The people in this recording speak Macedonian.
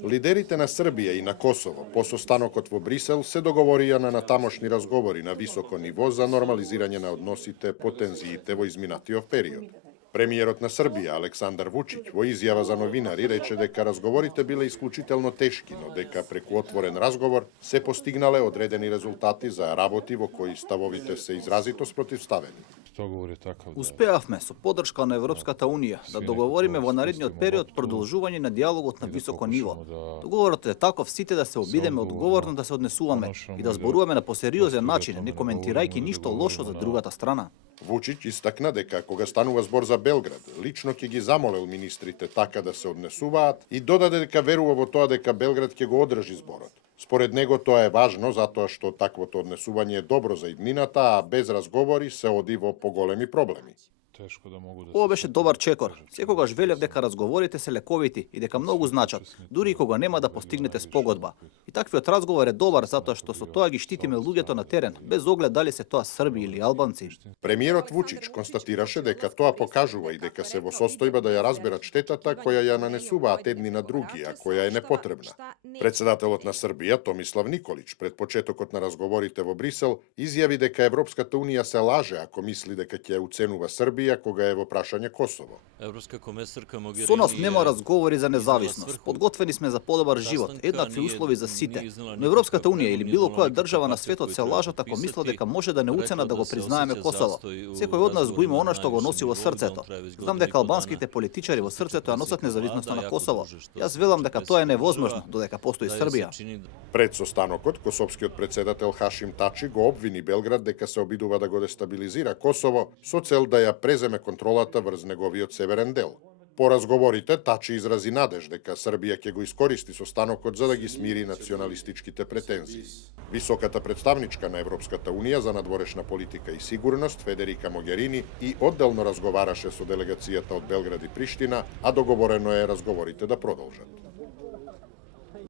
Лидерите на Србија и на Косово по состанокот во Брисел се договорија на тамошни разговори на високо ниво за нормализирање на односите по тензиите во изминатиот период. Премиерот на Србија Александар Вучиќ во изјава за новинари рече дека разговорите биле исклучително тешки, но дека преку отворен разговор се постигнале одредени резултати за работи во кои ставовите се изразито спротивставени. Успеавме со поддршка на Европската Унија да договориме во наредниот период продолжување на диалогот на високо ниво. Договорот е таков сите да се обидеме одговорно да се однесуваме и да зборуваме на посериозен начин, не коментирајќи ништо лошо за другата страна. Вучиќ истакна дека кога станува збор за Белград, лично ќе ги замолел министрите така да се однесуваат и додаде дека верува во тоа дека Белград ќе го одржи зборот. Според него тоа е важно затоа што таквото однесување е добро за иднината, а без разговори се оди во поголеми проблеми. Ова беше добар чекор. Секогаш велев дека разговорите се лековити и дека многу значат, дури и кога нема да постигнете спогодба. И таквиот разговор е добар затоа што со тоа ги штитиме луѓето на терен, без оглед дали се тоа срби или албанци. Премиерот Вучиќ констатираше дека тоа покажува и дека се во состојба да ја разберат штетата која ја нанесуваат едни на други, а која е непотребна. Председателот на Србија Томислав Николич пред почетокот на разговорите во Брисел изјави дека Европската унија се лаже ако мисли дека ќе уценува Србија кога е во прашање Косово. Со нас нема разговори за независност. Подготвени сме за подобар живот, еднакви услови за сите. Но Европската унија или било која држава на светот се лажат ако мислат дека може да не уцена да го признаеме Косово. Секој од нас го има она што го носи во срцето. Знам дека албанските политичари во срцето ја носат независноста на Косово. Јас велам дека тоа е невозможно додека постои Србија. Пред состанокот, косовскиот председател Хашим Тачи го обвини Белград дека се обидува да го дестабилизира Косово со цел да ја преземе контролата врз неговиот северен дел. По разговорите, Тачи изрази надеж дека Србија ќе го искористи состанокот за да ги смири националистичките претензии. Високата представничка на Европската унија за надворешна политика и сигурност Федерика Могерини и одделно разговараше со делегацијата од Белград и Приштина, а договорено е разговорите да продолжат.